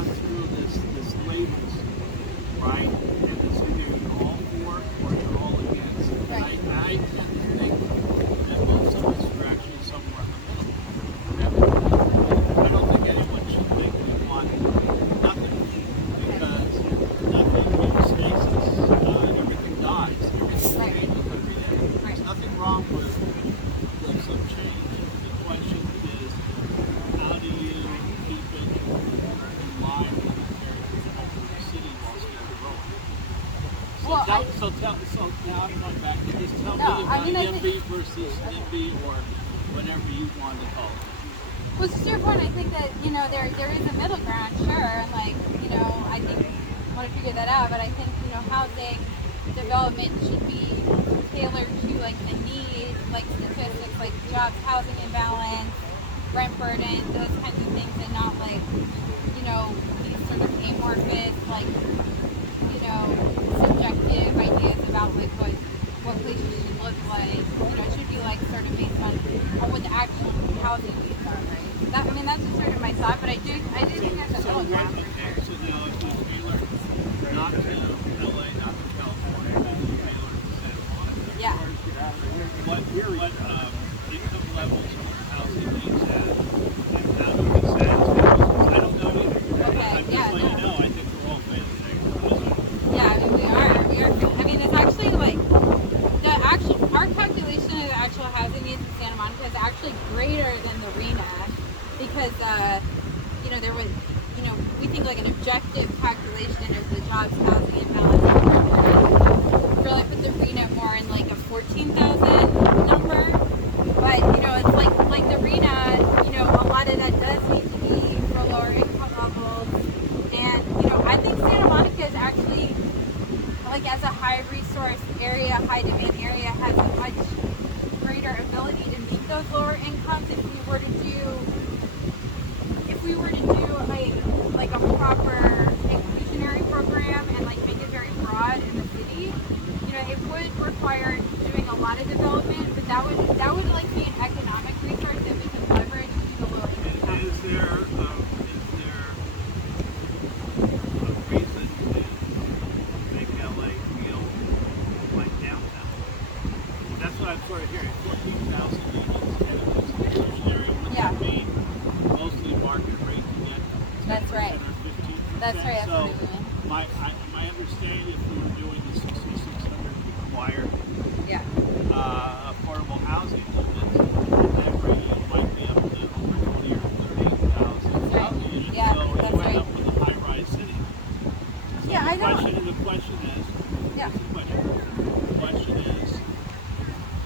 gone through this latest, right? And it's either you're all for or you're all against. Right. And I tend to think that most of us are actually somewhere in the middle. I don't think anyone should think we want nothing, because nothing really stays. Everything dies. Everything changes every day. There's nothing wrong with some change. The question is, how do you keep it in line with the character of the city while still growing? So now I'm going back to just tell me about NIMBY versus NIMBY or whatever you want to call it. Well, to your point, I think that, there is a middle ground, sure, and I think I want to figure that out, but I think, housing development should be tailored to, the needs, statistics, jobs, housing imbalance, rent burden, those kinds of things, and not, these sort of amorphous, subjective ideas about, what places should look like. It should be, sort of based on what the actual housing needs are, right? That's just sort of my thought, but I do think there's a middle ground for sure. So now if you tailor not to LA, not to California, but you tailor to Santa Monica. Yeah. What income levels of your housing needs at, and how do you satisfy? I don't know either. Okay, I'm just letting you know, I think we're all fans of Yeah, we are. It's actually our calculation of the actual housing needs in Santa Monica is actually greater than the RENA, because there was, we think an objective calculation of the jobs, housing imbalance really put the RENA more in a 14,000 number. But it's like the RENA, a lot of that does need to be for lower income levels. And I think Santa Monica is actually, as a high resource area, high demand area, has a much greater ability to meet those lower incomes if we were to do a proper inclusionary program and make it very broad in the city. It would require doing a lot of development, but that would be an economic resource that we could leverage to the low income. Is there a reason to make LA feel like downtown? That's what I'm sort of hearing. 14,000 units and it's inclusionary. Wouldn't that mean mostly market rate to get? That's right. 15%? That's right. So my understanding, if we were doing the 6,600 required affordable housing units, that rate you might be up to over 20 or 30,000 housing units. Yeah, so that's you end right. up with a high-rise city. So Yeah, I know. The question is, the question is,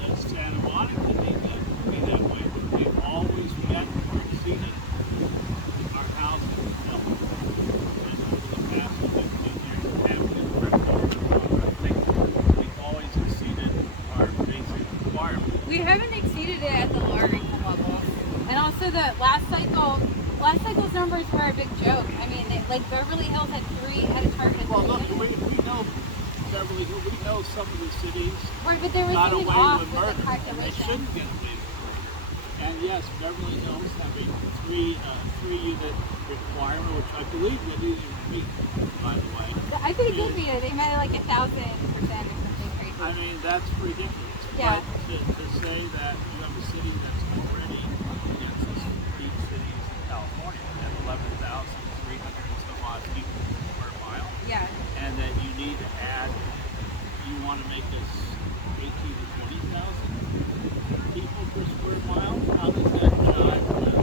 does Santa Monica need that to be that way? We've always met or exceeded our housing development. And over the past 15 years, I think we've always exceeded our basic requirements. We haven't exceeded it at the lower income levels. And also the last cycle's numbers were a big joke. Beverly Hills had a target of 3 Well, look, million. we know Beverly Hills, we know some of the cities Right, but there was got something away off with with murder, the and they calculation. shouldn't get away with murder. And yes, Beverly Hills having three unit requirement, which I believe they didn't even meet, by the way. I think it did meet it. They met it 1,000% or something crazy. That's ridiculous. Yeah. But to say that you have a city that's already against the big cities in California at 11,300 and some odd people per mile. Yeah. And that you need to add, you want to make this 18 to 20,000 people per square mile? How does that jive with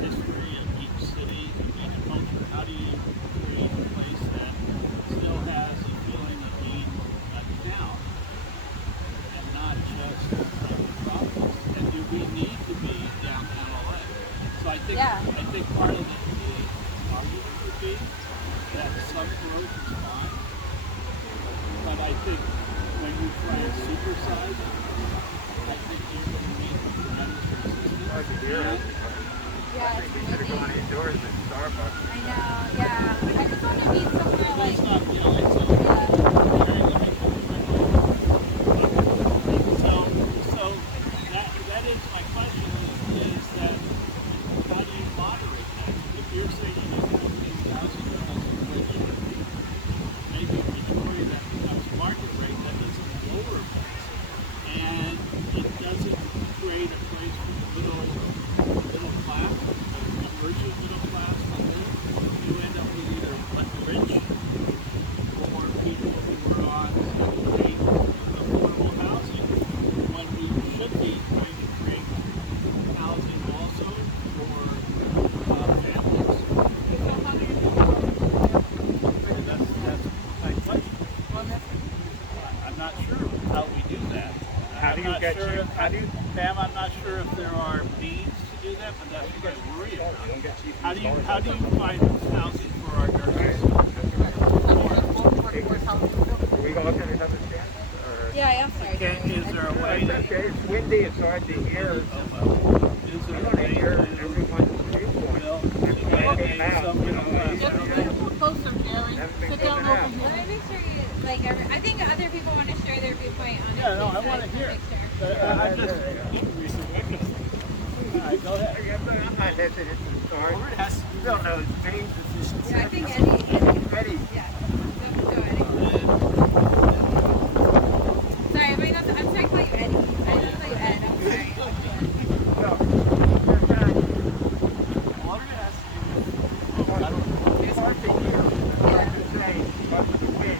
history of each city and culture? How do you create a place that still has a feeling of being a town and not just a metropolis? And do we need to be downtown LA? So I think part of the argument would be that some growth is fine, but I think when you try and supersize it, I think you're going to meet tremendous resistance. Hard to hear it. Yeah, I think you should have gone indoors at Starbucks. I know, yeah. I just want to be somewhere Let's not yell at So that is my question is that how do you moderate that? If you're saying you need 14,000 Pam, I'm not sure if there are means to do that, but that's what I worry about. How do you find housing for our nurses? We go up to another stand? Yeah, I'm sorry. Is there a way It's that okay, it's windy, it's hard to hear. is there I a want to way hear to everyone's viewpoint. Bill, That's why I came out, you know, Just a little closer, Jerry. haven't been Sit down coming over out. here. Let me make sure you, like, I think other people want to share their viewpoint on it. Yeah, no, too, I so want to just hear. make sure. I just. All right, go ahead. I'm not hesitant to start. You don't know his name. Yeah, I think Eddie. Eddie. Yeah. Go Eddie. Sorry, I'm sorry to call you Eddie. I didn't call you Ed. I'm sorry. Well, it's hard to hear what you're saying, but the wind.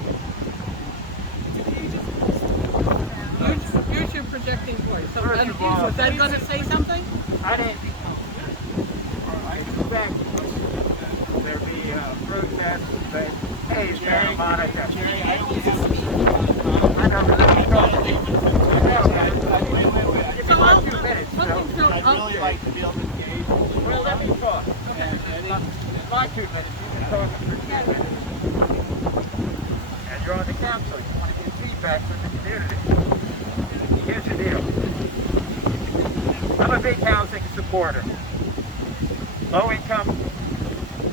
Here's your projecting voice. So First of all, was that going to say something? I didn't expect there be protests that, hey, Santa Monica. Jerry, I only have I never really thought of it. Give me So about 2 minutes, I'd I'd really like to be able to engage. Well, let me talk. Okay. It's my 2 minutes. You've been talking for 2 minutes. And you're on the council. You want to get feedback from the community. Here's the deal. I'm a big housing supporter. Low income,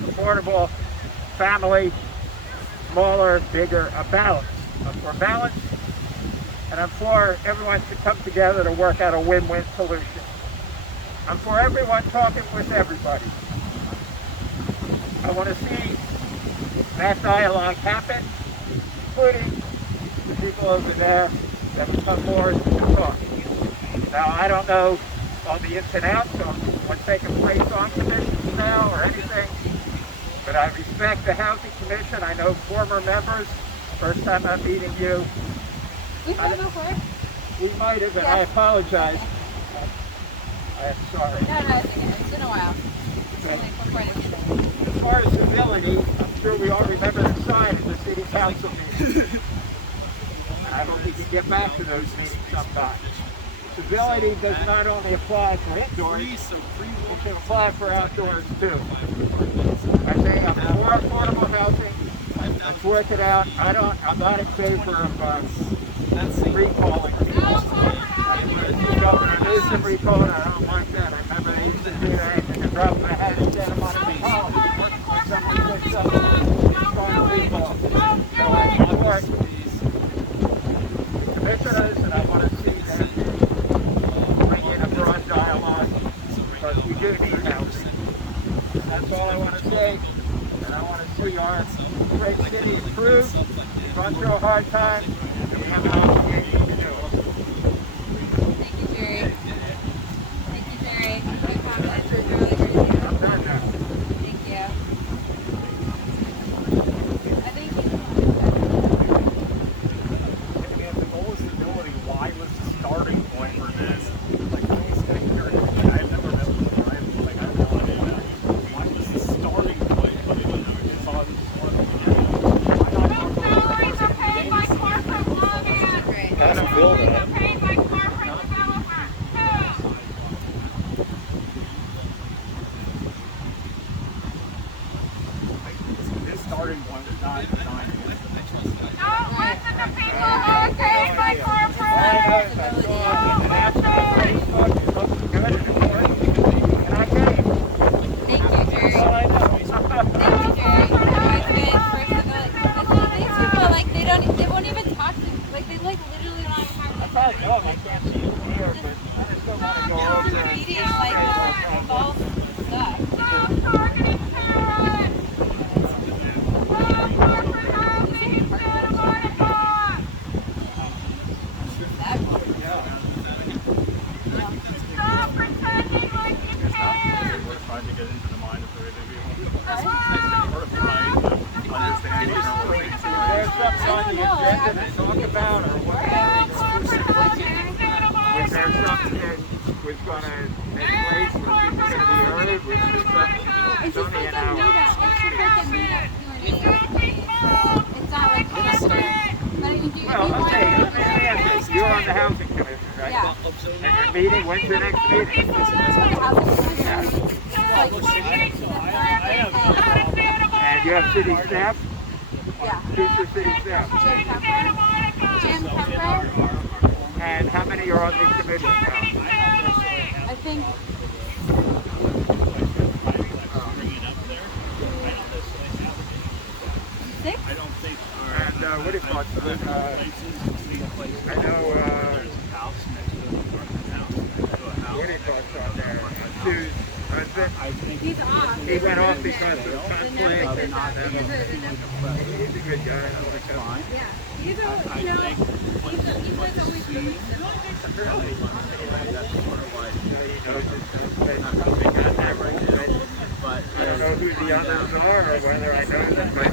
affordable, family, smaller, bigger, a balance. I'm for balance, and I'm for everyone to come together to work out a win-win solution. I'm for everyone talking with everybody. I want to see that dialogue happen, including the people over there that come forward to talk. Now, I don't know all the ins and outs of what's taking place on commissions now or anything, but I respect the Housing Commission. I know former members. First time I'm meeting you. We've done before. We might have, and I apologize. I'm sorry. No, it's okay. It's been a while. It's been like before this. As far as civility, I'm sure we all remember the sign at the city council meeting. I hope we can get back to those meetings sometime. Civility does not only apply for indoors, it can apply for outdoors too. I say I'm for affordable housing. Let's work it out. I'm not in favor of recalling. Governor Newsom recalled. I don't like that. I remember they used to do that. They could drop my hat and get them on the call. Someone said something. Strong recall. So I support commissioners, and I want to see them bring in a broad dialogue because we do need housing. That's all I want to say. And I want to see our great city improve, run through a hard time, and we have an obligation to do it. Thank you, Jerry. Thank you, Jerry. Good comments. We're really great. I'm done now. Thank you. I think If the goal is stability, why was the starting point for this? Like, can we stay here? I've never been before. I have no idea. Why was the starting point? But it's on Salaries are paid by corporate lobbying. great. That's a build-up. Salaries are paid by corporate developers. this starting point was not designed against the next one. No, listen, the people are paid by corporate. And after the Facebook, it looks good and it's working. And I came. Thank you, Jerry. That's all I know. Thank you, Jerry. No, it's been first of all, these people, like, they won't even talk to, like, they, like, literally don't have time I thought, oh, I can't see you here, but I just don't want to go over to there. meeting, like, false stuff. Stop targeting parents. Stop corporate housing in Santa Monica. Stop pretending like you care. We're trying to get into the mind of the individual. Stop. We're trying to understand There's something on the agenda to talk about, or what? Corporate housing in Santa Is Monica. there something that was going to take place where people going to be heard? Was there something? It's It's just only like an a hour. meetup. It's just like a meetup. You know what I mean? It's not like, but I mean, do you Well, want okay, let me ask you. You're on the Housing Commission, right? Yeah. And your meeting, when's your next meeting? And you have city staff? Yeah. Who's your city staff? Jim Kemper. And how many are on the commission now? I think six. I don't think. And what do you call it? I know, what do you call it on there? Sue's husband? He's off. He went off because of conflict. He's He's a good guy. I like him. Yeah. He's a, you know, he's always But I don't know who the others are or whether I know them. But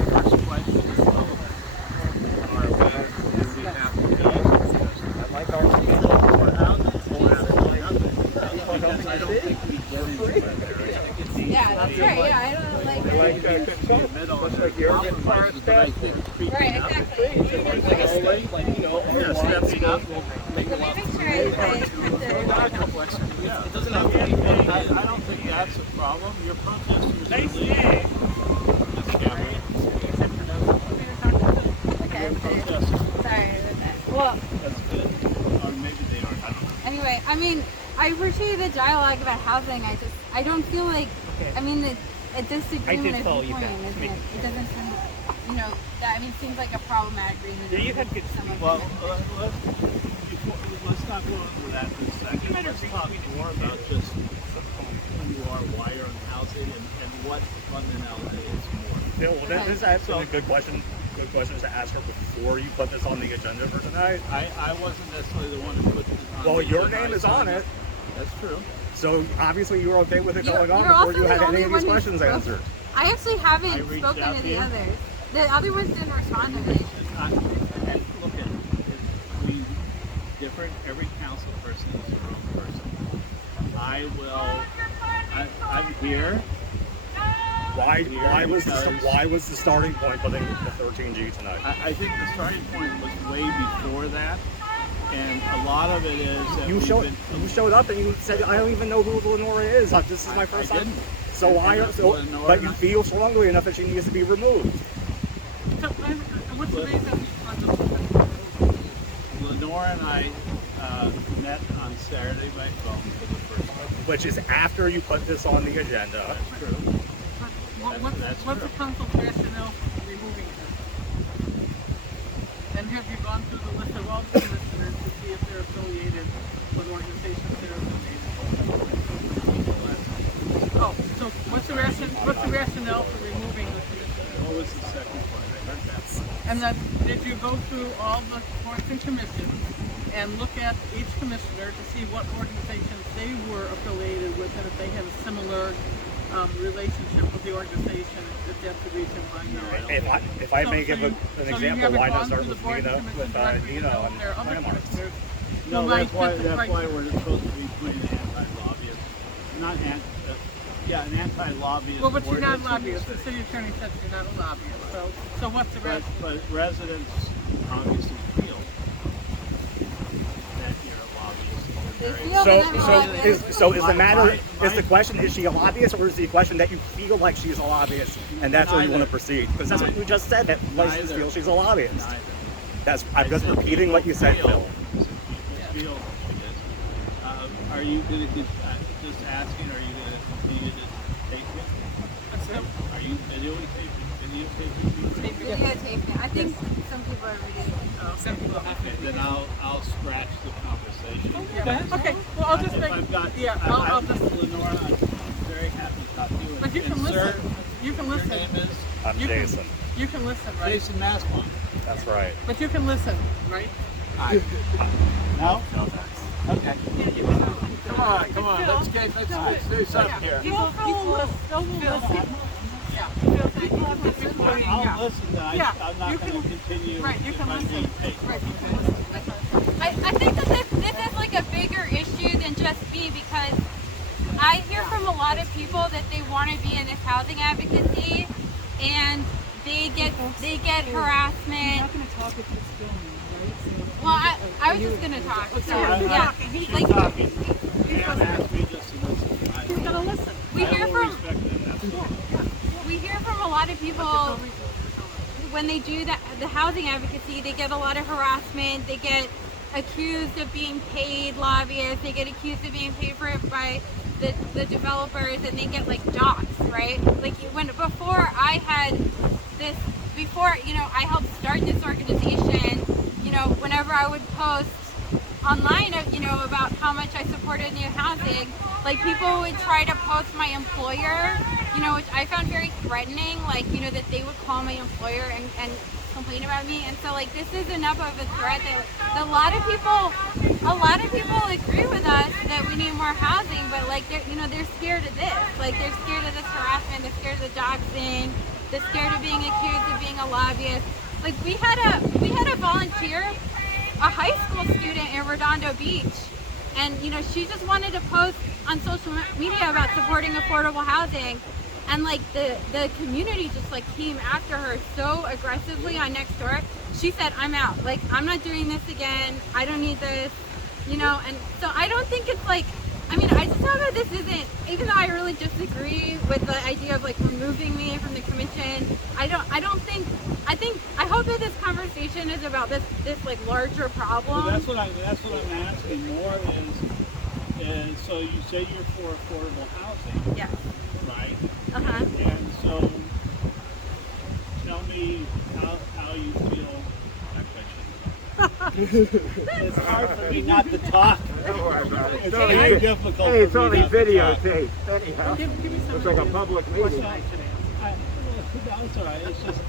I like our yeah, that's right. Yeah, I don't like. Looks like you're getting far stuff. Right, exactly. Stepping up will make a Let lot me of make sure I have to. Yeah, it doesn't have to be. I don't think that's a problem. Your protesters. Okay, okay. Sorry about that. Well, That's good. Or maybe they aren't. I don't know. anyway, I mean, I appreciate the dialogue about housing. I don't feel like, I mean, a disagreement is the point, isn't it? It doesn't seem, you know, that, I mean, it seems like a problematic reason. Yeah, you had good. Well, let's not go into that for a second. Let's talk more about just who you are, why you're on housing, and what fundamentality is more. Yeah, well, that is actually a good question. Good question to ask her before you put this on the agenda for tonight. I wasn't necessarily the one who put this on. Well, the your agenda. name is on it, That's true. so obviously you were okay with it going on You're before also you had the any only of one these who questions spoke. answered. I actually haven't I reached spoken out to to the you. others. The other ones didn't respond to me. And look at it. We different. Every council person is their own person. I'm here. Why was the starting point putting the 13G tonight? I think the starting point was way before that, and a lot of it is that You showed up and you said, I don't even know who Leonora is. This is my first time. didn't. So why? But you feel strongly enough that she needs to be removed. So, what's the reason on the Lenora and I met on Saturday by phone for the first time. Which is after you put this on the agenda. That's true. That's what's the true. council's rationale for removing her? And have you gone through the list of all the commissioners to see if they're affiliated with organizations that are affiliated? Oh, so what's the rationale for removing the commissioner? What was the second part? I heard that. And then did you go through all the boards and commissions and look at each commissioner to see what organizations they were affiliated with and if they had a similar relationship with the organization, if that's the reason why you're... If I may give an example, why not start with Nina and there are other commissioners. No, Who that's might fit the why criteria. we're supposed to be putting an anti-lobbyist, an anti-lobbyist. Well, but you're not a ordinance in lobbyist. The city. city attorney said you're not a lobbyist. So what's the rest? But residents obviously feel that you're a lobbyist. They feel that I'm a lobbyist. Is the question, is she a lobbyist, or is the question that you feel like she's a lobbyist and that's where you want to proceed? Because that's what you just said, that residents feel she's a lobbyist. I'm just repeating what you said, Phil. Feel are you going to just asking? Are you going to continue to take it? Are you videotaping? Videotaping. I think some people are videotaping. Some people have Okay, then I'll scratch the conversation. Okay, well, I'll just If make... I've got, Yeah, I'll just... Lenora, I'm very happy to talk to you. But you can listen. You can listen. Your name is I'm You can- Jason. You can listen, right? Jason Maspon. That's right. But you can listen, right? No? Okay. Come on, let's do something here. People will listen. Yeah. People listen. I'll listen, then Yeah, I'm not you going can- to continue Right, you if can I'm listen. being paid. Right, you can listen. I think that this is like a bigger issue than just me, because I hear from a lot of people that they want to be in this housing advocacy, and they get harassment. You're not going to talk if it's filming, right? So, Well, I was just gonna talk. So, yeah, She's like talking. Pam asked me just to listen. he's going to listen. we I hear will from respect that. That's all. we hear from a lot of people when they do the housing advocacy. They get a lot of harassment. They get accused of being paid lobbyists. They get accused of being paid for it by the developers, and they get like docs, right? Like before I helped start this organization, whenever I would post online, about how much I supported new housing, like people would try to post my employer, which I found very threatening, that they would call my employer and complain about me. And so this is enough of a threat that a lot of people agree with us that we need more housing, but they're scared of this. They're scared of this harassment, they're scared of the doxing, they're scared of being accused of being a lobbyist. We had a volunteer, a high school student in Redondo Beach, and she just wanted to post on social media about supporting affordable housing, and the community just came after her so aggressively on Nextdoor. She said, "I'm out. I'm not doing this again. I don't need this," And so I don't think it's I just know that this isn't, even though I really disagree with the idea of removing me from the commission, I hope that this conversation is about this larger problem. Well, that's what I'm asking more is so you say you're for affordable housing, Yes. right? Uh-huh. And so tell me how you feel. It's hard for me not to talk. Don't worry about it. It's very difficult. Hey, it's for me only not to talk. videotape. Anyhow, Give me some it's like a ideas. public Question meeting. I should ask. No, it's all right. It's just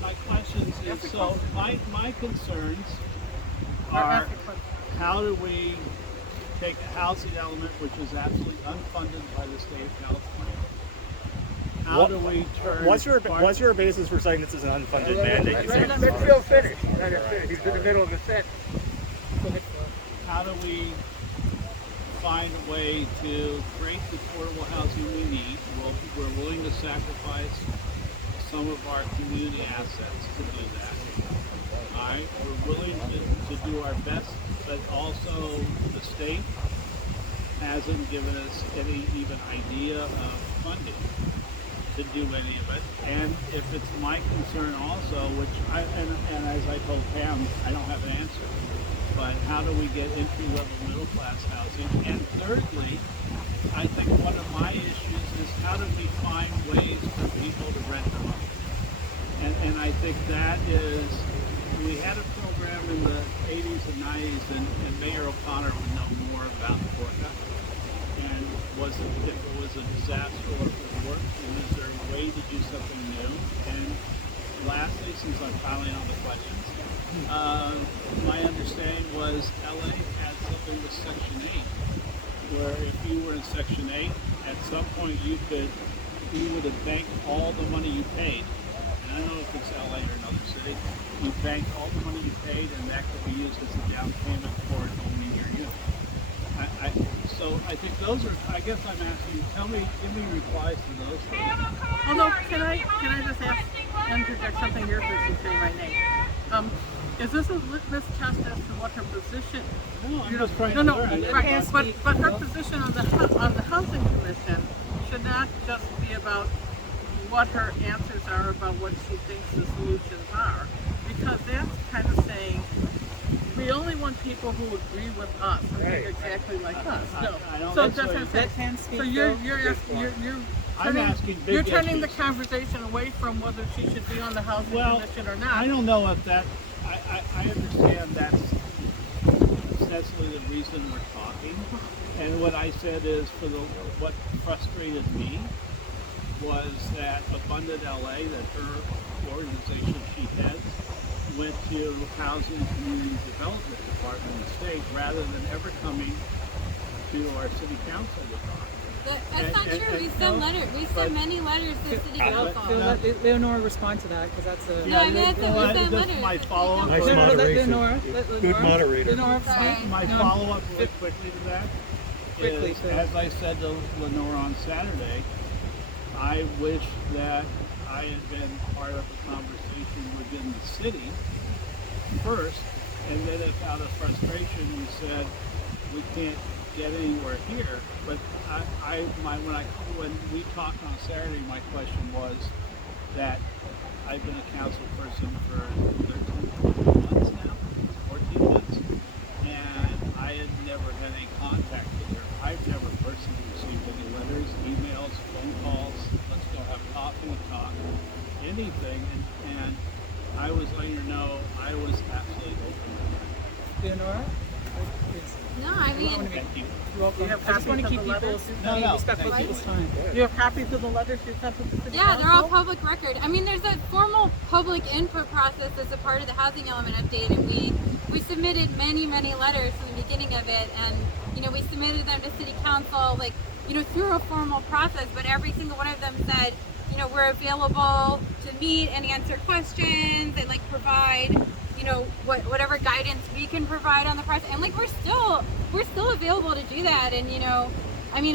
my questions Ask is the so question. my concerns Or are ask a question. how do we take the housing element, which is absolutely unfunded by the state of California? How do we turn? What's your basis for saying this is an unfunded mandate? You say? Let Phil finish. Let him finish. He's in the middle of the sentence. How do we find a way to create the affordable housing we need? Well, we're willing to sacrifice some of our community assets to do that. All right, we're willing to do our best, but also the state hasn't given us any even idea of funding to do any of it. And if it's my concern also, which and as I told Pam, I don't have an answer, but how do we get entry-level middle-class housing? And thirdly, I think one of my issues is how do we find ways for people to rent them out? And I think that is, we had a program in the 80s and 90s, and Mayor O'Connor would know more about Torre. And if it was a disaster or if it worked, and is there a way to do something new? And lastly, since I'm filing all the questions, my understanding was LA had something with Section 8, where if you were in Section 8, at some point you would have banked all the money you paid. And I don't know if it's LA or another city. You banked all the money you paid, and that could be used as a down payment for owning your unit. So I think those are, I guess I'm asking, give me replies to those things. Although, can I just interject something here for you saying right now? Is this a litmus test as to what her position? No, I'm just trying to No, learn. right. But her position on the Housing Commission should not just be about what her answers are about what she thinks the solutions are, because that's kind of saying we only want people who agree with us and think exactly like us. No, I don't so necessarily- that's what I'm saying. So I'm asking big you're turning the issues. conversation away from whether she should be on the Housing Commission or not. I don't know if that, I understand that's essentially the reason we're talking. And what I said is what frustrated me was that Abundant LA, that her organization she heads, went to Housing and Community Development Department in the state rather than ever coming to our city council to talk. That's not true. We send letters. We send many letters to the city council. Let Leonora respond to that, because that's a... No, I mean, that's we send That's letters. my follow-up. No, let Leonora. Good moderator. Leonora, Sorry. My No, follow-up really quickly to that Quickly, is, please. as I said to Lenore on Saturday, I wish that I had been part of a conversation within the city first, and then out of frustration we said we can't get anywhere here. But when we talked on Saturday, my question was that I've been a council person for 13 months now, 14 months, and I had never had any contact with her. I've never personally received any letters, emails, phone calls, let's go have coffee, talk, anything, and I was letting her know I was absolutely open to that. Leonora? No, I mean, Thank you. You're welcome. You have I just want to copies keep of the people's, letters? No, respectful of thank you. people's time. You have copies of the letters you sent to the city yeah, they're all council? public record. I mean, there's a formal public input process as a part of the housing element update, and we submitted many letters from the beginning of it, and we submitted them to city council, like through a formal process. But every single one of them said, we're available to meet and answer questions and like provide whatever guidance we can provide on the process, and like we're still available to do that. And I mean,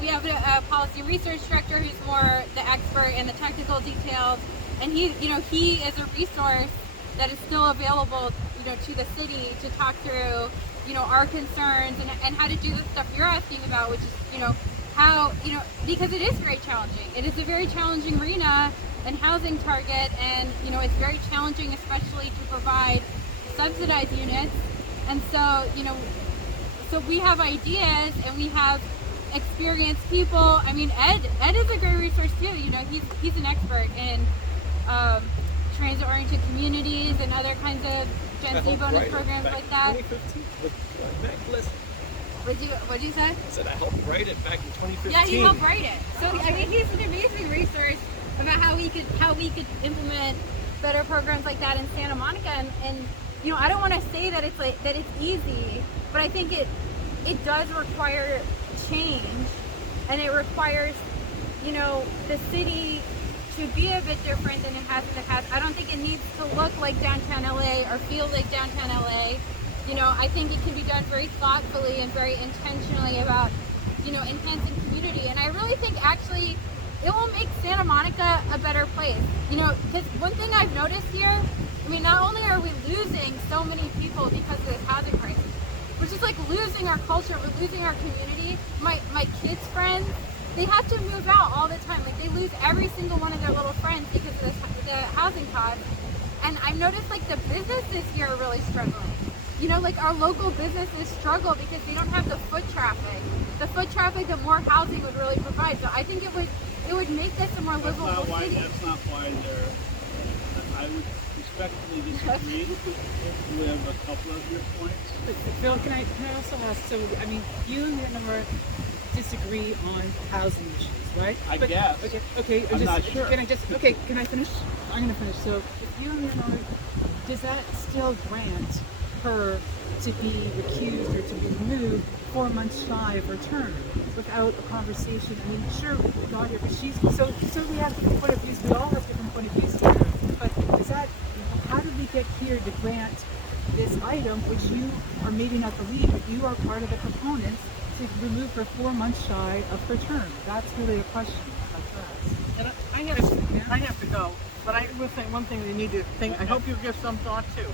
we have a policy and research director who's more the expert in the technical details, and he is a resource that is still available to the city to talk through our concerns and how to do the stuff you're asking about, which is how because it is very challenging. It is a very challenging arena and housing target, and it's very challenging, especially to provide subsidized units. And so so we have ideas and we have experienced people. I mean, Ed is a great resource too. He's an expert in transit-oriented communities and other kinds of Gen Z bonus programs like that. 2015 with Nicholas. What'd you say? I said I helped write it back in 2015. Yeah, he helped write it. So I mean, he's an amazing resource about how we could implement better programs like that in Santa Monica. And I don't want to say that it's easy, but I think it does require change, and it requires the city to be a bit different than it has in the past. I don't think it needs to look like downtown LA or feel like downtown LA. I think it can be done very thoughtfully and very intentionally about enhancing community. And I really think actually it will make Santa Monica a better place. Because one thing I've noticed here, I mean, not only are we losing so many people because of this housing crisis, we're just like losing our culture, we're losing our community. My kids' friends, they have to move out all the time. Like they lose every single one of their little friends because of the housing costs. And I've noticed like the businesses here are really struggling. Like our local businesses struggle because they don't have the foot traffic. The foot traffic that more housing would really provide. So I think it would make this a more livable city. That's not why I would respectfully disagree with a couple of your points. Phil, can I also ask, so, I mean, you and Leonora disagree on housing issues, right? I guess. Okay, I'm not sure. Can I finish? I'm going to finish. So, if you and Leonora, does that still grant her to be recused or to be removed 4 months shy of her term without a conversation? I mean, sure, we got here, but so we have different point of views. We all have different point of views here. But is that, how did we get here to grant this item, which you are maybe not the lead, but you are part of the proponents, to remove her 4 months shy of her term? That's really a question for us. And I have to go, but I will say one thing we need to think. I hope you give some thought too.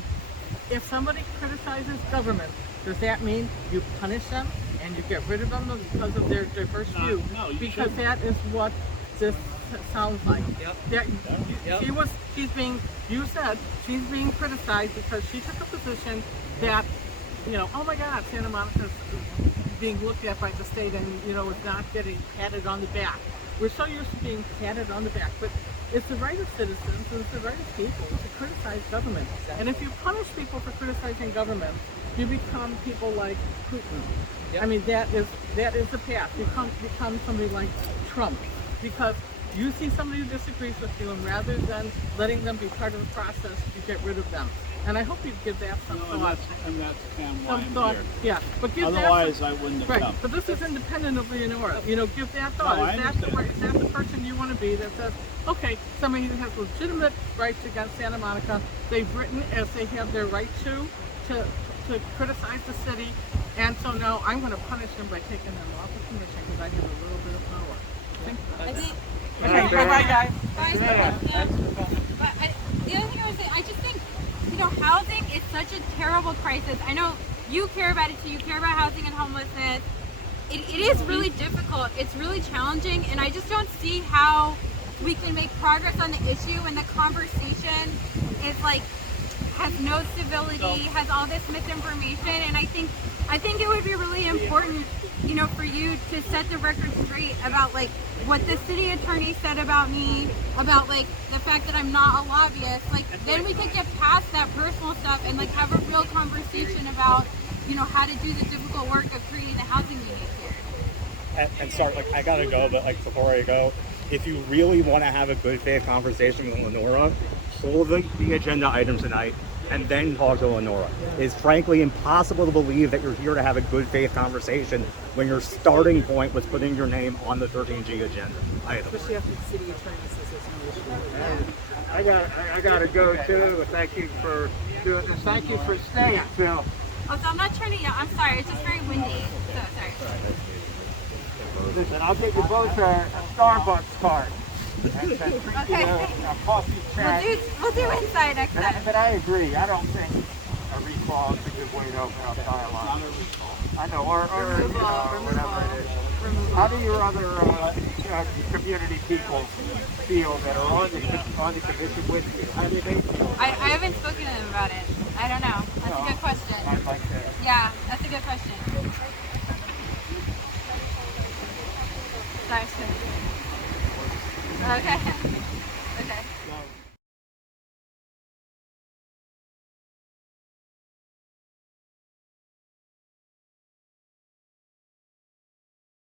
If somebody criticizes government, does that mean you punish them and you get rid of them because of their diverse view? No, you because shouldn't. that is what this sounds like. Yep. That, you said she's being criticized because she took a position that, oh my God, Santa Monica's being looked at by the state and, is not getting patted on the back. We're so used to being patted on the back, but it's the right of citizens, and it's the right of people to criticize government. Exactly. And if you punish people for criticizing government, you become people like Putin. Yep. I mean, that is the path. You become somebody like Trump, because you see somebody who disagrees with you, and rather than letting them be part of the process, you get rid of them. And I hope you give that some thought. And that's kind of why Some I'm thought, here. yeah. But give Otherwise, that I wouldn't have right. come. But this is independent of Leonora. Give that thought. No, I is that the person you want to be that says, okay, somebody who has legitimate rights against Santa Monica, they've written as they have their right to criticize the city, and so now I'm going to punish them by taking them off the commission because I have a little bit of power. I think Okay, bye-bye, guys. Bye. Yeah. But the other thing I would say, I just think, housing is such a terrible crisis. I know you care about it too. You care about housing and homelessness. It is really difficult. It's really challenging, and I just don't see how we can make progress on the issue when the conversation is like has no civility, has all this misinformation, and I think it would be really important, for you to set the record straight about like what the city attorney said about me, about like the fact that I'm not a lobbyist. Like then we could get past that personal stuff and like have a real conversation about, how to do the difficult work of creating the housing we need here. And sorry, like I gotta go, but like before I go, if you really want to have a good faith conversation with Leonora, hold the agenda item tonight and then talk to Leonora. It's frankly impossible to believe that you're here to have a good faith conversation when your starting point was putting your name on the 13G agenda item. Especially after the city attorney says there's no issue. I gotta go too. Thank you for doing this. Thank you for staying, Phil. Also, I'm not trying to yell. I'm sorry. It's just very windy. So sorry. Listen, I'll get you both a Starbucks card. And treat Okay. you a coffee chat. We'll do inside next time. But I agree. I don't think a recall is a good way to open up dialogue. I know, or whatever it is. How do your other community people feel that are on the commission with you? How do they feel? I haven't spoken to them about it. I don't know. That's a good question. I'd like to. Yeah, that's a good question. Sorry. Okay.